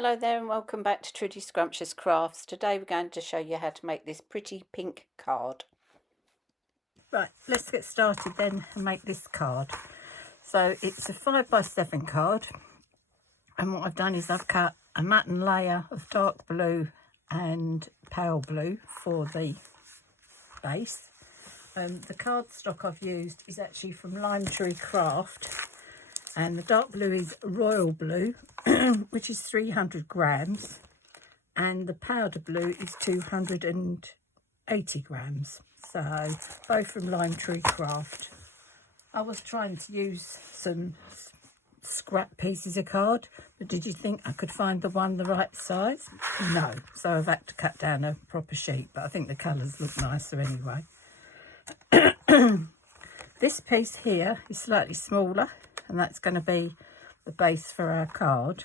Hello there and welcome back to Trudy Scrumptious Crafts. Today we're going to show you how to make this pretty pink card. Right, let's get started then and make this card. So it's a 5x7 card, and what I've done is I've cut a matte layer of dark blue and pale blue for the base. The cardstock I've used is actually from Limetree Craft, and the dark blue is royal blue, which is 300 grams, and the powder blue is 280 grams. So both from Limetree Craft. I was trying to use some scrap pieces of card, but did you think I could find the one the right size? No, so I've had to cut down a proper sheet, but I think the colours look nicer anyway. This piece here is slightly smaller, and that's going to be the base for our card.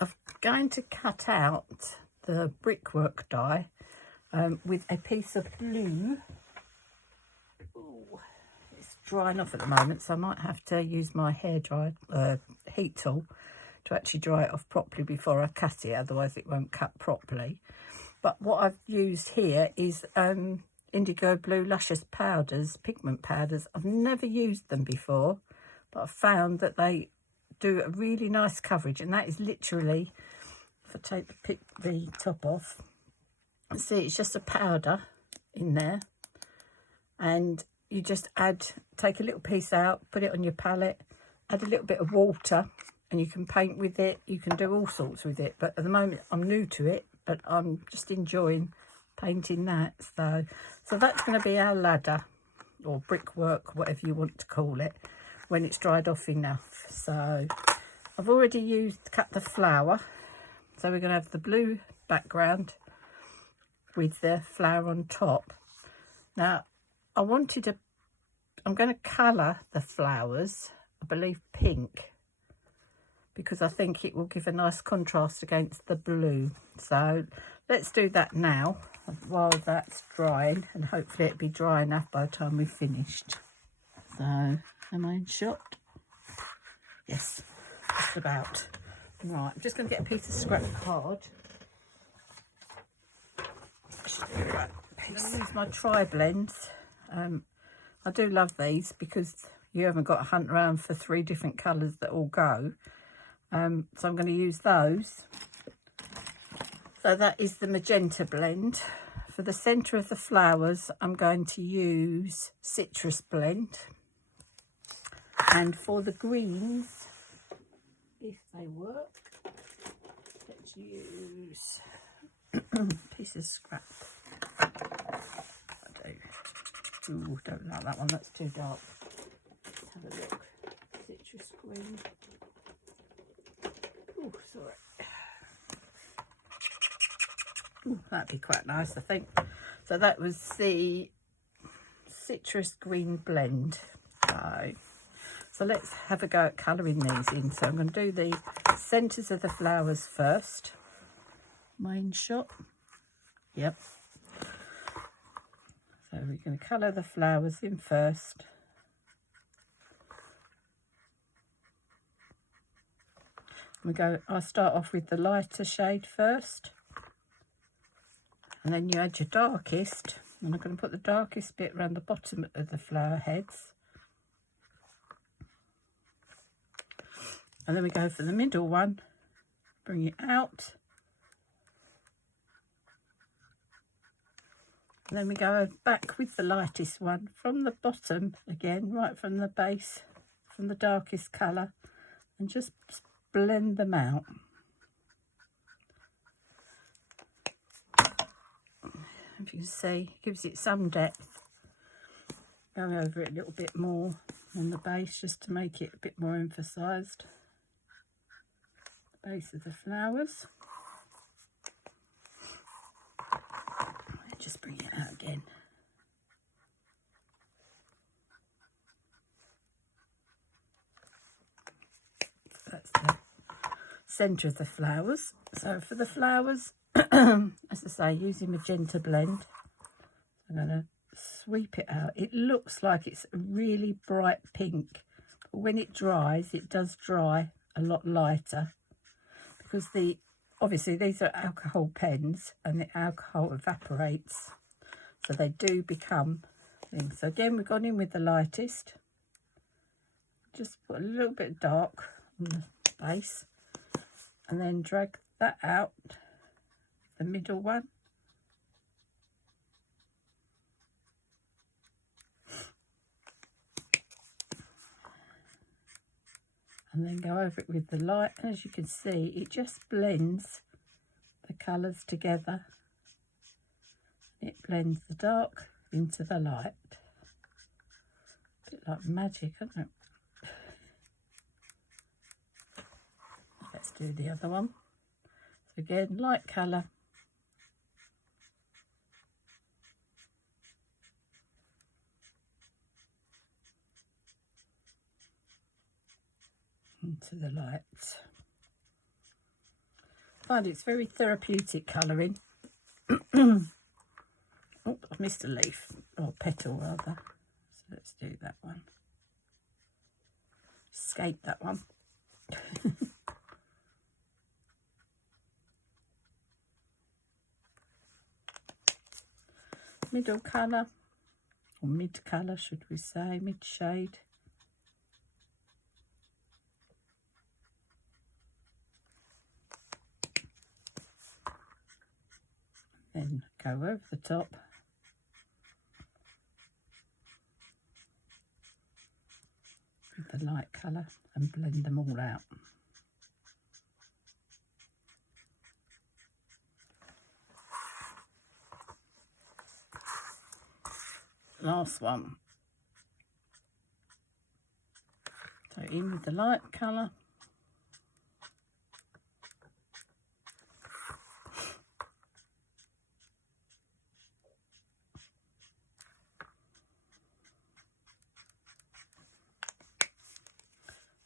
I'm going to cut out the Brickwork die with a piece of blue. Ooh, it's drying off at the moment, so I might have to use my heat tool to actually dry it off properly before I cut it, otherwise it won't cut properly. But what I've used here is Indigo blue Luscious powders, pigment powders. I've never used them before, but I've found that they do a really nice coverage, and that is literally, if I pick the top off, see, it's just a powder in there, and you just take a little piece out, put it on your palette, add a little bit of water, and you can paint with it. You can do all sorts with it, but at the moment I'm new to it, but I'm just enjoying painting that. So that's going to be our ladder, or brickwork, whatever you want to call it, when it's dried off enough. So I've already cut the flower, so we're going to have the blue background with the flower on top. Now I'm going to colour the flowers, I believe, pink, because I think it will give a nice contrast against the blue. So let's do that now while that's drying, and hopefully it'll be dry enough by the time we've finished. So am I in shot? Yes, just about. Right, I'm just going to get a piece of scrap card. I'm going to use my Triblends. I do love these because you haven't got to hunt around for 3 different colours that all go. So I'm going to use those. So that is the Magenta blend. For the centre of the flowers, I'm going to use Citrus blend. And for the greens, if they work, let's use a piece of scrap. I do. Ooh, don't like that one, that's too dark. Let's have a look. Citrus green. Oh, sorry. Ooh, that'd be quite nice, I think. So that was the citrus green blend. So let's have a go at colouring these in. So I'm going to do the centres of the flowers first. Main shot. Yep. So we're going to colour the flowers in first. I'll start off with the lighter shade first, and then you add your darkest, and I'm going to put the darkest bit around the bottom of the flower heads, and then we go for the middle one, bring it out, and then we go back with the lightest one from the bottom again, right from the base, from the darkest colour, and just blend them out. If you can see, it gives it some depth. Go over it a little bit more on the base, just to make it a bit more emphasised. Base of the flowers. Just bring it out again. That's the centre of the flowers. So for the flowers, as I say, using Magenta blend, I'm going to sweep it out. It looks like it's a really bright pink, but when it dries, it does dry a lot lighter, because obviously these are alcohol pens and the alcohol evaporates, so they do become things. So again, we've gone in with the lightest, just put a little bit dark on the base, and then drag that out, the middle one, and then go over it with the light, and as you can see, it just blends the colours together. It blends the dark into the light. A bit like magic, isn't it? Let's do the other one. So again, light colour. Into the light. I find it's very therapeutic colouring. Oh, I missed a leaf, or petal rather. So let's do that one. Escape that one. Middle colour, or mid colour should we say, mid shade. Then go over the top. With the light colour and blend them all out. Last one. So in with the light colour.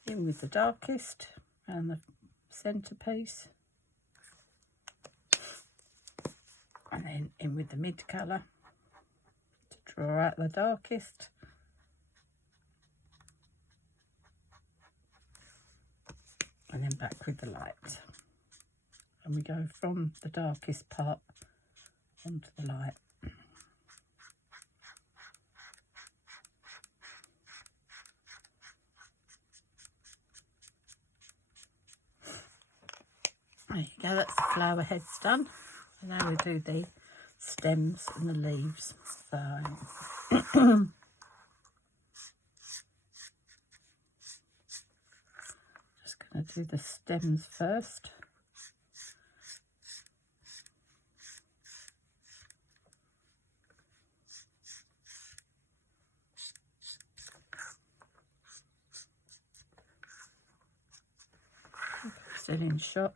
In with the darkest and the centerpiece, and then in with the mid colour to draw out the darkest, and then back with the light, and we go from the darkest part onto the light. There you go, that's the flower heads done. And now we do the stems and the leaves. So just going to do the stems first. Still in shot.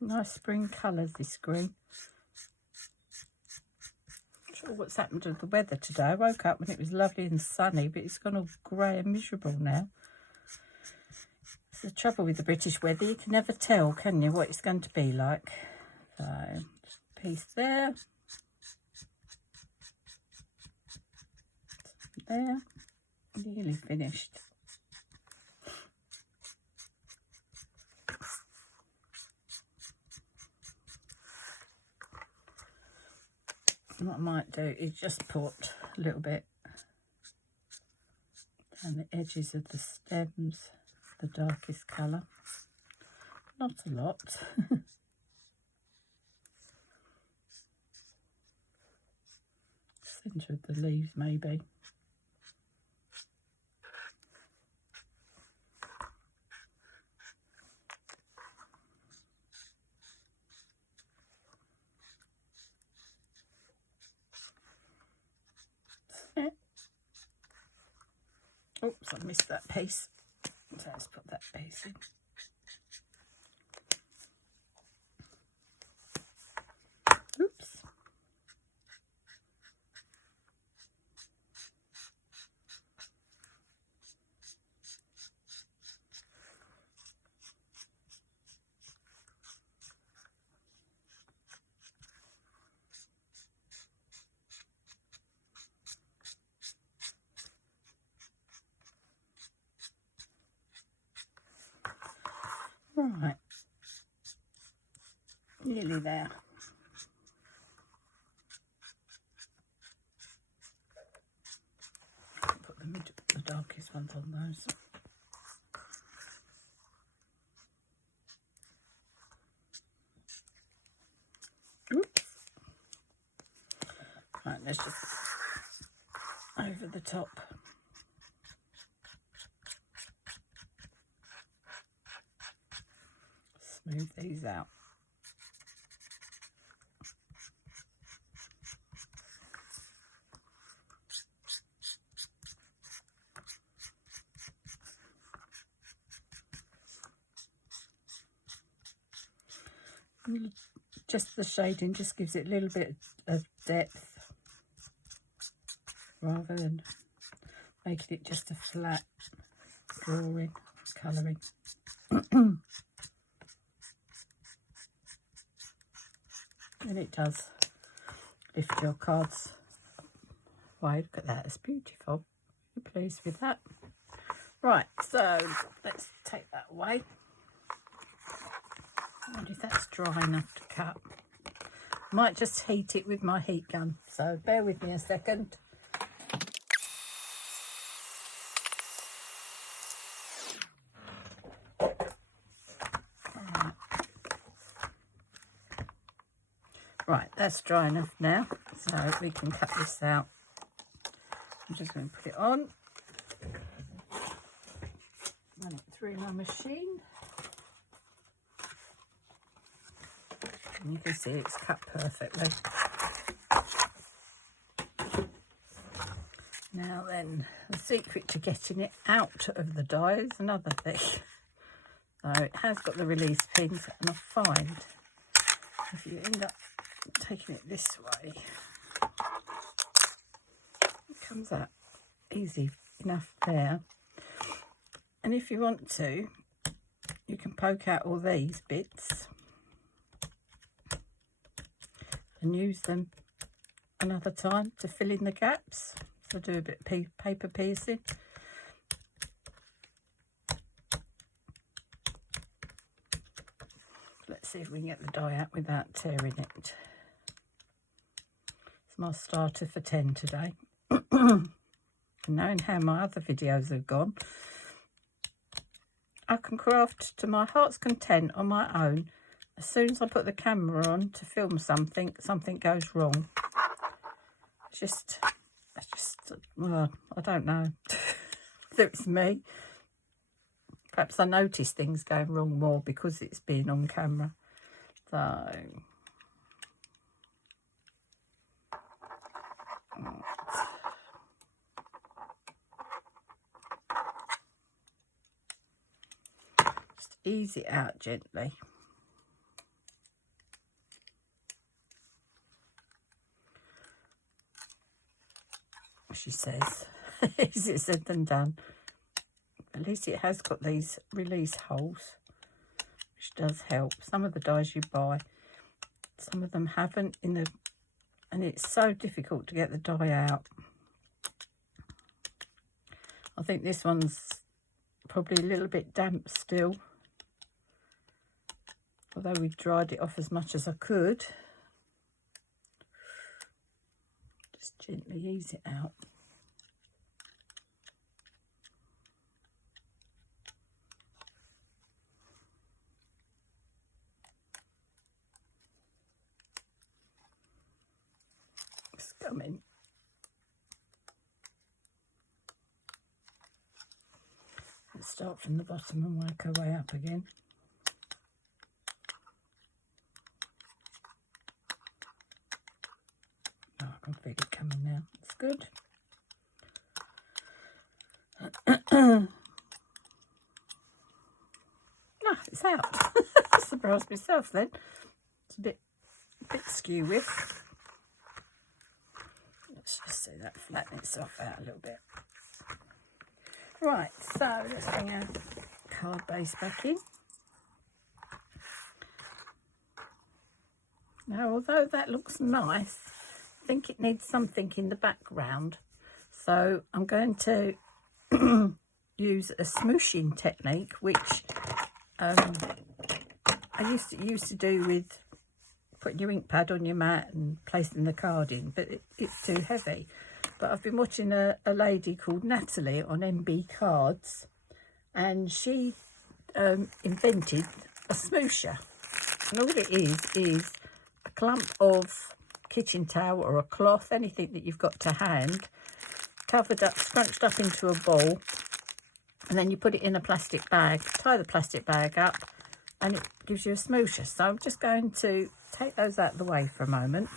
Nice spring colours, this green. Not sure what's happened to the weather today. I woke up when it was lovely and sunny, but it's gone all grey and miserable now. It's the trouble with the British weather. You can never tell, can you, what it's going to be like. So, just a piece there. There. Nearly finished. What I might do is just put a little bit down the edges of the stems, the darkest colour. Not a lot. Centre of the leaves maybe. Oops, I missed that piece. So let's put that piece in. Right, nearly there. Put the darkest ones on those. Oops. Right, let's just over the top. Smooth these out. Just the shading just gives it a little bit of depth rather than making it just a flat drawing, colouring. And it does lift your cards. Wow, look at that, it's beautiful. I'm pleased with that. Right, so let's take that away. I wonder if that's dry enough to cut. Might just heat it with my heat gun, so bear with me a second. Right, that's dry enough now, so we can cut this out. I'm just going to put it on, run it through my machine. And you can see it's cut perfectly. Now then, the secret to getting it out of the die is another thing. So it has got the release pins, and I find if you end up taking it this way, it comes out easy enough there. And if you want to, you can poke out all these bits and use them another time to fill in the gaps. So do a bit of paper piercing. Let's see if we can get the die out without tearing it. It's my starter for 10 today. And knowing how my other videos have gone, I can craft to my heart's content on my own. As soon as I put the camera on to film something, something goes wrong. It's just, well, I don't know if it's me. Perhaps I notice things going wrong more because it's been on camera. So, just ease it out gently. She says, easier said than done. At least it has got these release holes, which does help. Some of the dies you buy, some of them haven't and it's so difficult to get the die out. I think this one's probably a little bit damp still, although we dried it off as much as I could. Just gently ease it out. It's coming. Let's start from the bottom and work our way up again. Oh, I can feel it coming now. It's good. Ah, it's out. I surprised myself then. It's a bit skew with. Let's just see that flatten itself out a little bit. Right, so let's bring our card base back in. Now, although that looks nice, I think it needs something in the background. So I'm going to use a smooshing technique, which I used to do with putting your ink pad on your mat and placing the card in, but it's too heavy. But I've been watching a lady called Natalie on MB Cards, and she invented a smoosher. And all it is a clump of kitchen towel or a cloth, anything that you've got to hand, covered up, scrunched up into a ball, and then you put it in a plastic bag, tie the plastic bag up, and it gives you a smoosher. So I'm just going to take those out of the way for a moment,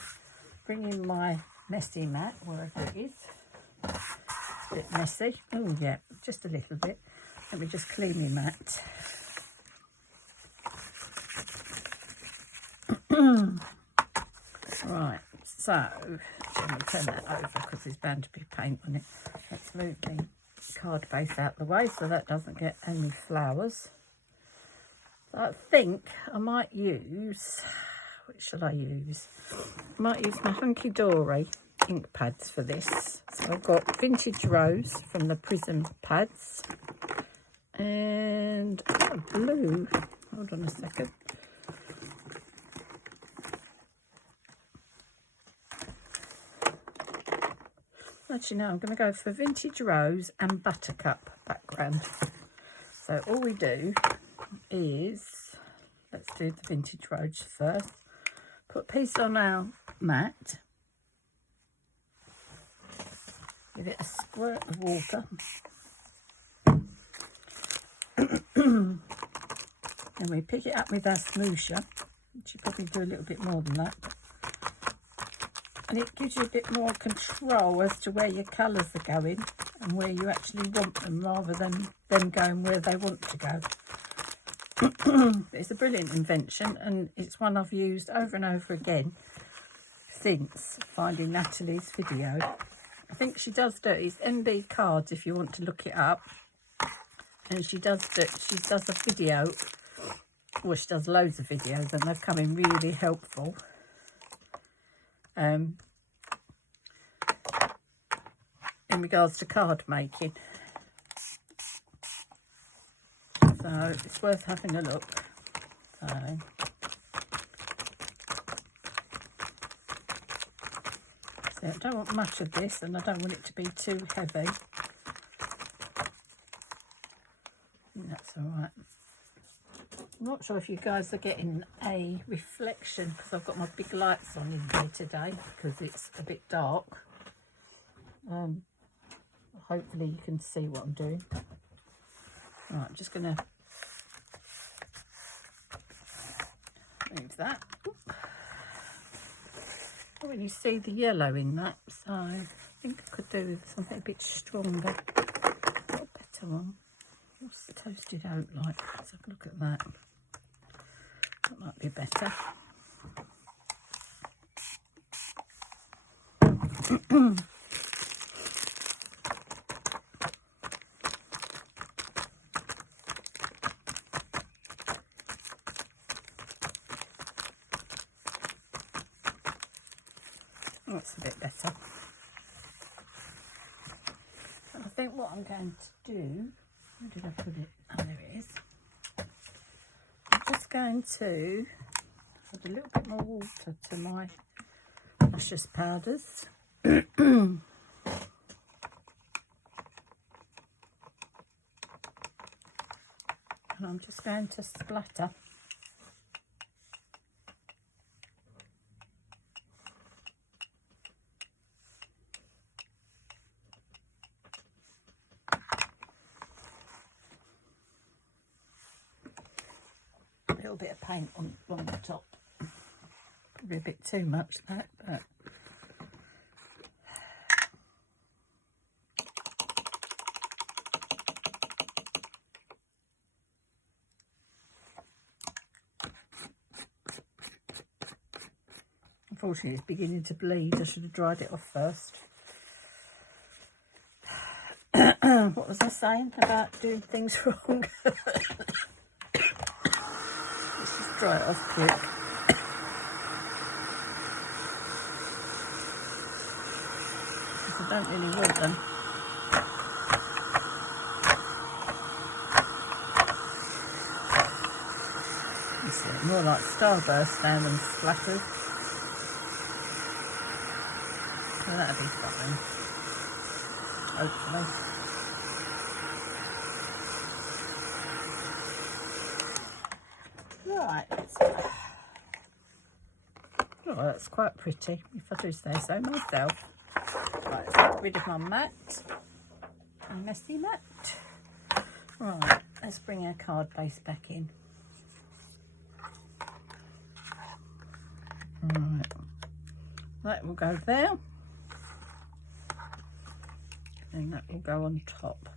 bring in my messy mat, wherever it is. It's a bit messy. Oh yeah, just a little bit. Let me just clean my mat. Right, so let me turn that over because there's bound to be paint on it. Let's move the card base out the way so that doesn't get any flowers. So I think I might use, which shall I use? I might use my Hunkydory ink pads for this. So I've got Vintage Rose from the Prism pads, and I've got a blue. Hold on a second. Actually, no, I'm going to go for Vintage Rose and Buttercup background. So all we do is, let's do the Vintage Rose first. Put a piece on our mat. Give it a squirt of water. And we pick it up with our smoosher. Should probably do a little bit more than that. And it gives you a bit more control as to where your colours are going and where you actually want them, rather than them going where they want to go. It's a brilliant invention, and it's one I've used over and over again since finding Natalie's video. I think she does do it. It's MB Cards if you want to look it up. And she does a video, well, she does loads of videos, and they've come in really helpful. In regards to card making, so it's worth having a look. So I don't want much of this, and I don't want it to be too heavy. That's all right. I'm not sure if you guys are getting a reflection because I've got my big lights on in here today because it's a bit dark. Hopefully you can see what I'm doing. Right, I'm just going to move that. Oh, and you see the yellow in that, so I think I could do with something a bit stronger. A better one. What's the toasted oat like? Let's have a look at that. That might be better. That's a bit better. And I think what I'm going to do, where did I put it? Oh, there it is. I'm just going to add a little bit more water to my Luscious powders. And I'm just going to splatter a little bit of paint on the top. Probably a bit too much that, but unfortunately it's beginning to bleed. I should have dried it off first. What was I saying about doing things wrong? Let's just dry it off quick. I don't really want them. More like starburst down than splatters. So that'll be fine, hopefully. Right, oh, that's quite pretty, if I do say so myself. Right, let's get rid of my mat, my messy mat. Right, let's bring our card base back in. Right, that will go there, and that will go on top.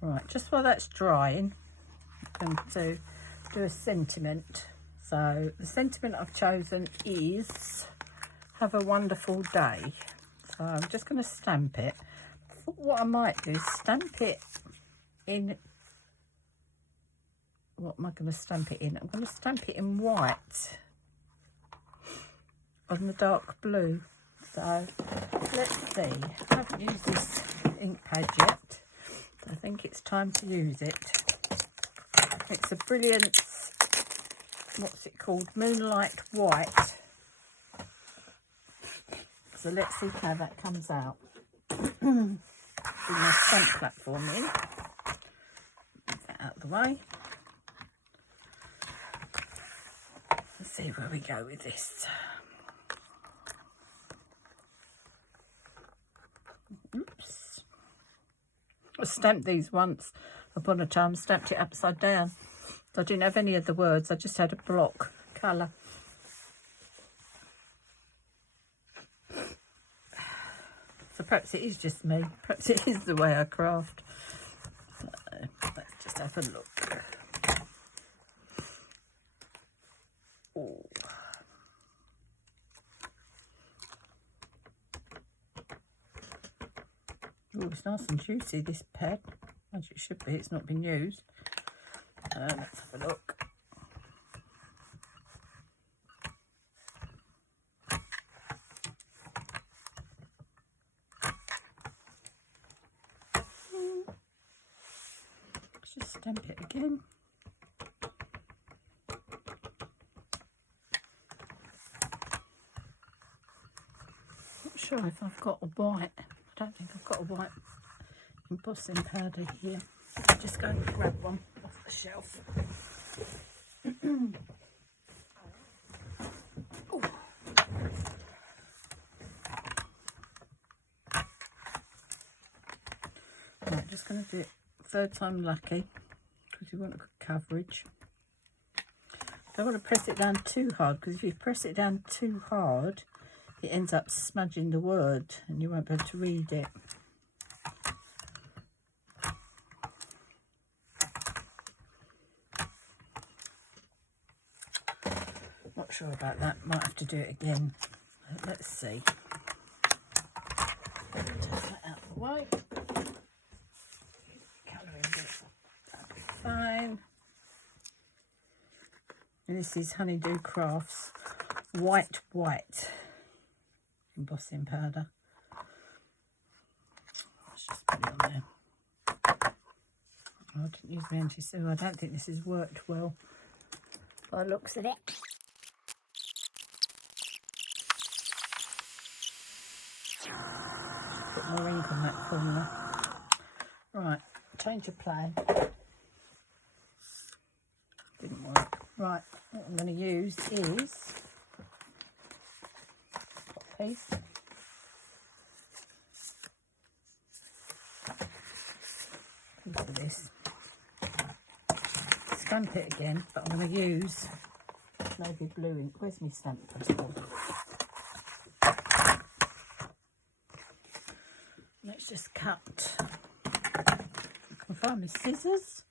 Right, just while that's drying, I'm going to do a sentiment. So the sentiment I've chosen is have a wonderful day. So I'm just going to stamp it. What I might do is stamp it in, what am I going to stamp it in? I'm going to stamp it in white on the dark blue. So let's see, I haven't used this ink pad yet. I think it's time to use it. It's a Brilliance, what's it called, Moonlight White. So let's see how that comes out. Bring my stamp platform in. Move that out of the way. Let's see where we go with this. Oops. I stamped these once upon a time, stamped it upside down. So I didn't have any of the words, I just had a block colour. So perhaps it is just me, perhaps it is the way I craft. So let's just have a look. Ooh. Oh, it's nice and juicy, this pad, as it should be. It's not been used. Let's have a look. Let's just stamp it again. Not sure if I've got a white. I don't think I've got a white embossing powder here. I'll just go and grab one off the shelf. Right, just going to do it third time lucky because you want a good coverage. Don't want to press it down too hard, because if you press it down too hard, it ends up smudging the word and you won't be able to read it. Not sure about that, might have to do it again. Let's see. Take that out of the way. Colouring bit, that'll be fine. And this is Honeydew Crafts White embossing powder. Let's just put it on there. Oh, I didn't use the anti-sew. I don't think this has worked well by the looks of it. Put more ink on that corner. Right, change of plan. Didn't work. Right, what I'm going to use is a piece. Piece of this. Stamp it again, but I'm going to use navy blue ink. Where's my stamp pencil? Let's just cut. I can find my scissors.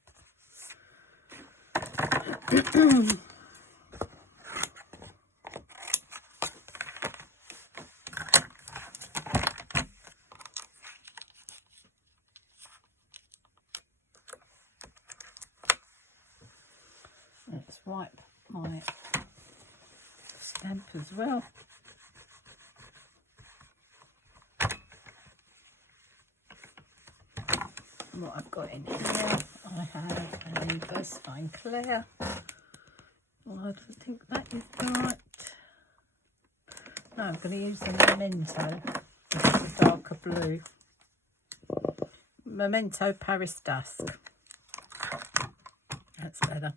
Let's wipe my stamp as well. What I've got in here, I have a Versifying Clear. Well, I don't think that is right. No, I'm going to use the Memento, the darker blue. Memento Paris Dusk. That's better.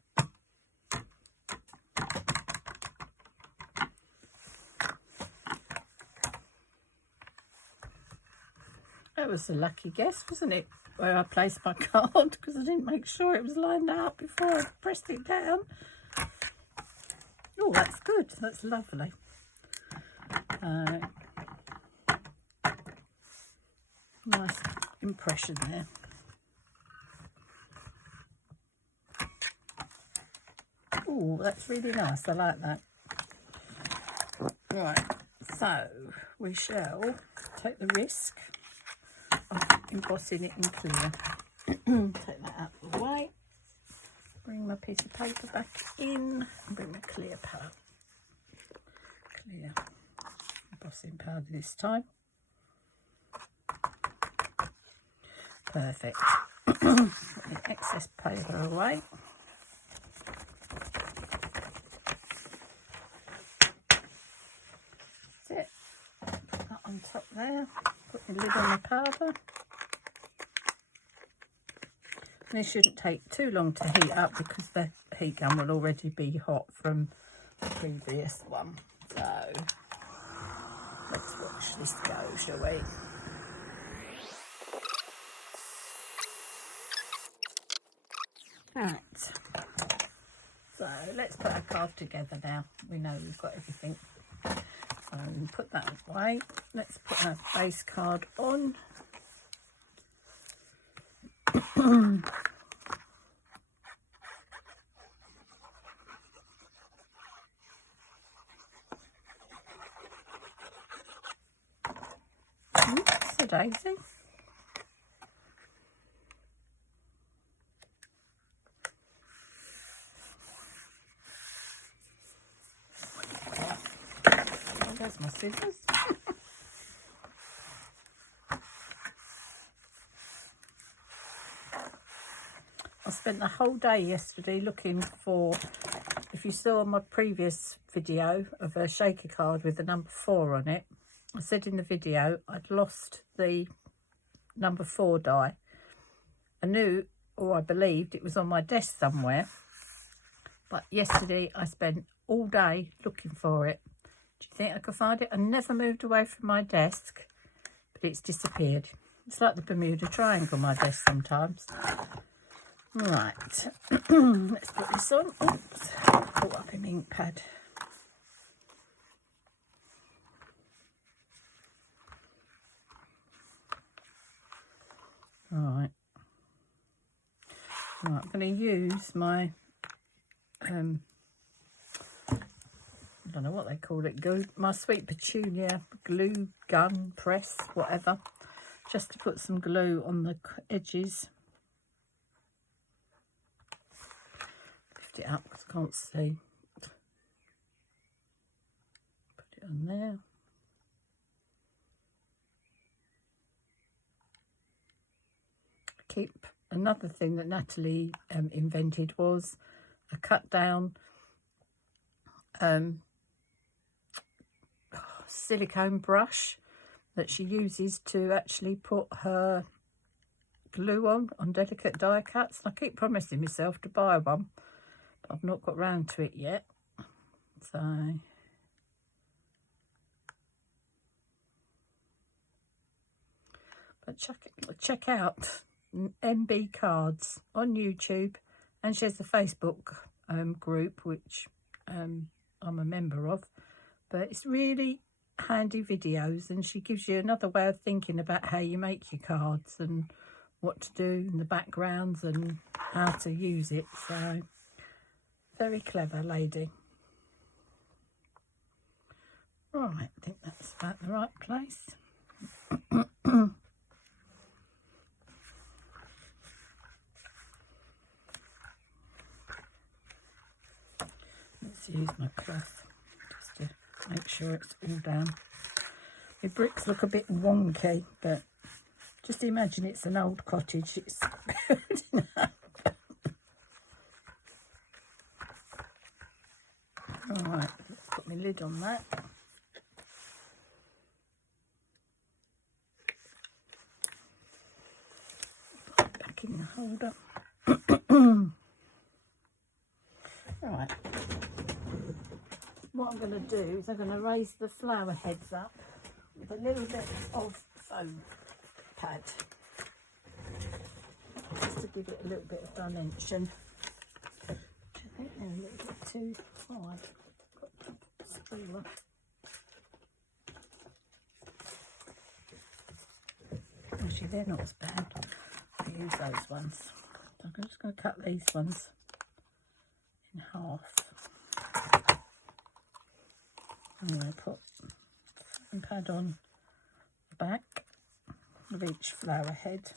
That was a lucky guess, wasn't it, where I placed my card, because I didn't make sure it was lined up before I pressed it down. Oh, that's good. That's lovely. Nice impression there. Oh, that's really nice. I like that. Right, so we shall take the risk of embossing it in clear. Take that out of the way. Bring my piece of paper back in and bring my clear powder. Clear embossing powder this time. Perfect. Put the excess paper away. That's it. Put that on top there. Put the lid on the powder. This shouldn't take too long to heat up because the heat gun will already be hot from the previous one. So let's watch this go, shall we? Right, so let's put our card together now. We know we've got everything. So we'll put that away. Let's put our base card on. Oops, a daisy. There's my scissors. I spent the whole day yesterday looking for, if you saw my previous video of a shaker card with the number 4 on it, I said in the video I'd lost the number 4 die. I knew, or I believed, it was on my desk somewhere, but yesterday I spent all day looking for it. Do you think I could find it? I never moved away from my desk, but it's disappeared. It's like the Bermuda Triangle on my desk sometimes. Right, let's put this on. Oops, caught up in ink pad. Right, I'm going to use my I don't know what they call it, my Sweet Petunia glue gun press, whatever, just to put some glue on the edges. Lift it up because I can't see. Put it on there. Keep another thing that Natalie invented was a cut down silicone brush that she uses to actually put her glue on delicate die cuts. And I keep promising myself to buy one, but I've not got round to it yet. So but check out MB Cards on YouTube, and she has a Facebook group which I'm a member of, but it's really handy videos, and she gives you another way of thinking about how you make your cards and what to do in the backgrounds and how to use it. So very clever lady. Right, I think that's about the right place. Let's use my cloth just to make sure it's all down. The bricks look a bit wonky, but just imagine it's an old cottage. It's good enough. that. Put it back in the holder. Right. What I'm going to do is I'm going to raise the flower heads up with a little bit of foam pad, just to give it a little bit of dimension. I think they're a little bit too hard. Smaller. Actually, they're not as bad. I use those ones. So I'm just going to cut these ones in half. I'm going to put foam pad on the back of each flower head.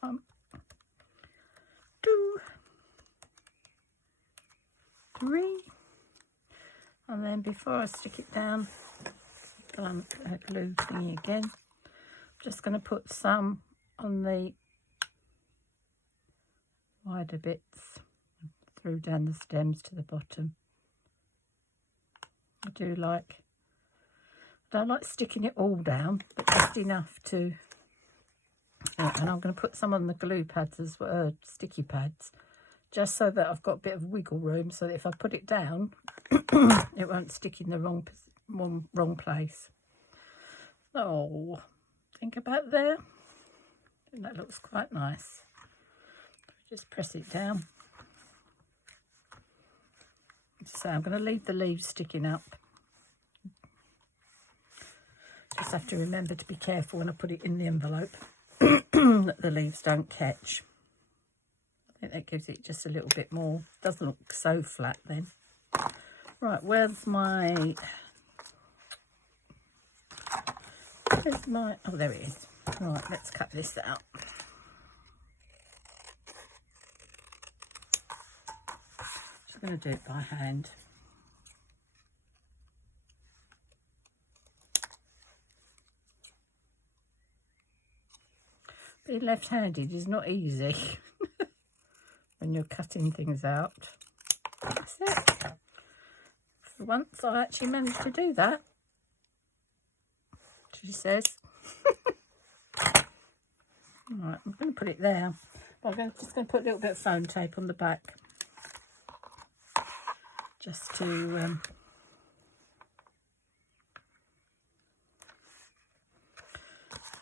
One, two, three, and then before I stick it down, glue thingy again, I'm just going to put some on the wider bits through down the stems to the bottom. I don't like sticking it all down, but just enough to, and I'm going to put some on the glue pads as well, sticky pads, just so that I've got a bit of wiggle room, so that if I put it down it won't stick in the wrong place. Oh, think about there. I think that looks quite nice. Just press it down. So I'm going to leave the leaves sticking up. Just have to remember to be careful when I put it in the envelope that the leaves don't catch. I think that gives it just a little bit more. Doesn't look so flat then. Right, where's my, oh, there it is. Right, let's cut this out. Just going to do it by hand. Being left-handed is not easy when you're cutting things out. That's it. For once I actually managed to do that, she says. Right, I'm going to put it there. I'm just going to put a little bit of foam tape on the back, just to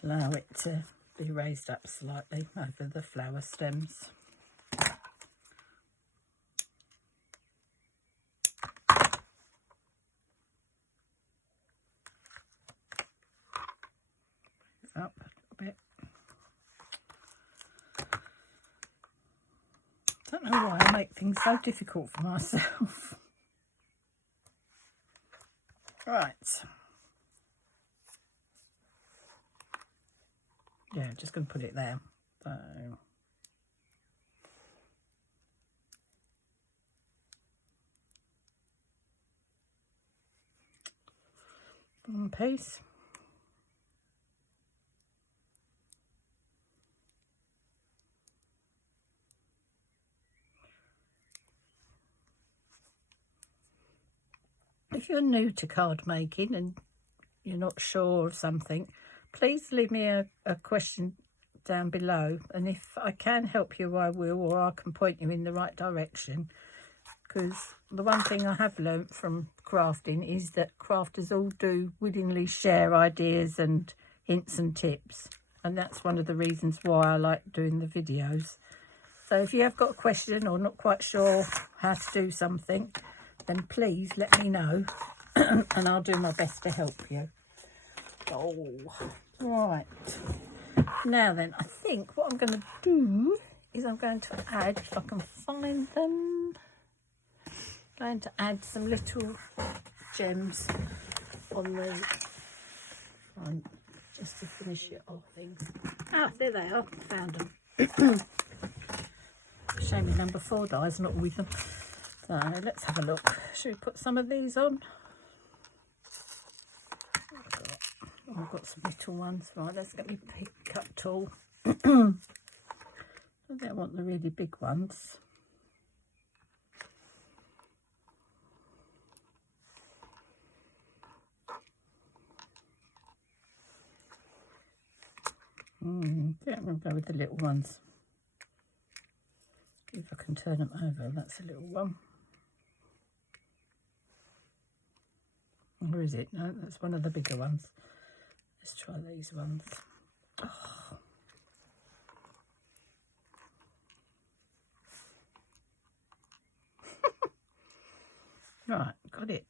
allow it to be raised up slightly over the flower stems. Up a little bit. I don't know why I make things so difficult for myself. Right. Yeah, just going to put it there. So one piece. If you're new to card making and you're not sure of something, please leave me a question down below, and if I can help you I will, or I can point you in the right direction, because the one thing I have learnt from crafting is that crafters all do willingly share ideas and hints and tips, and that's one of the reasons why I like doing the videos. So if you have got a question or not quite sure how to do something, then please let me know and I'll do my best to help you. Oh, right. Now then, I think what I'm going to do is I'm going to add, if I can find them, I'm going to add some little gems on the front, just to finish it off things. Ah, there they are, found them. Shame number 4 die's not with them. So let's have a look. Should we put some of these on? Oh, I've got some little ones. Right, let's get my pick up tool. I don't want the really big ones. Yeah, I'm going to go with the little ones. See if I can turn them over. That's a little one. Or is it? No, that's one of the bigger ones. Let's try these ones. Oh. Right, got it.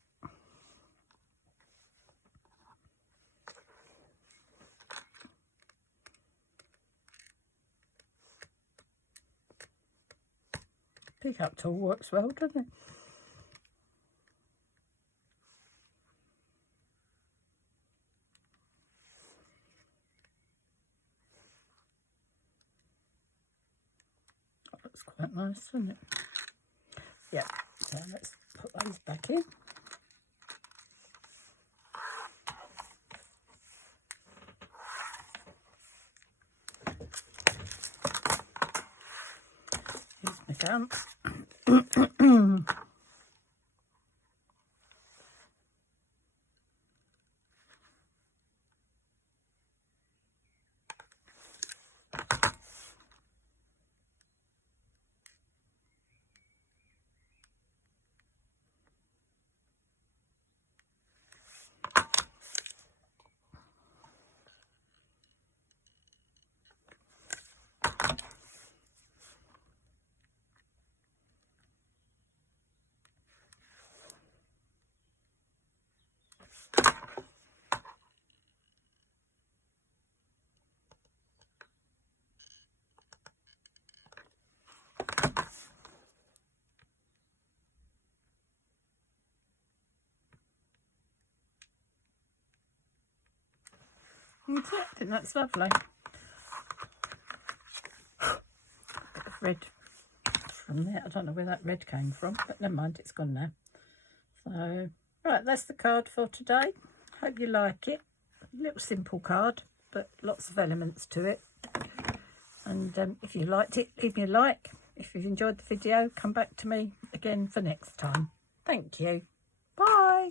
Pick up tool works well, doesn't it? That looks quite nice, doesn't it? Yeah, so let's put those back in. Here's my gun. I think that's lovely. Bit of red from there. I don't know where that red came from, but never mind, it's gone now. So, right, that's the card for today. Hope you like it. A little simple card, but lots of elements to it. And if you liked it, leave me a like. If you've enjoyed the video, come back to me again for next time. Thank you. Bye.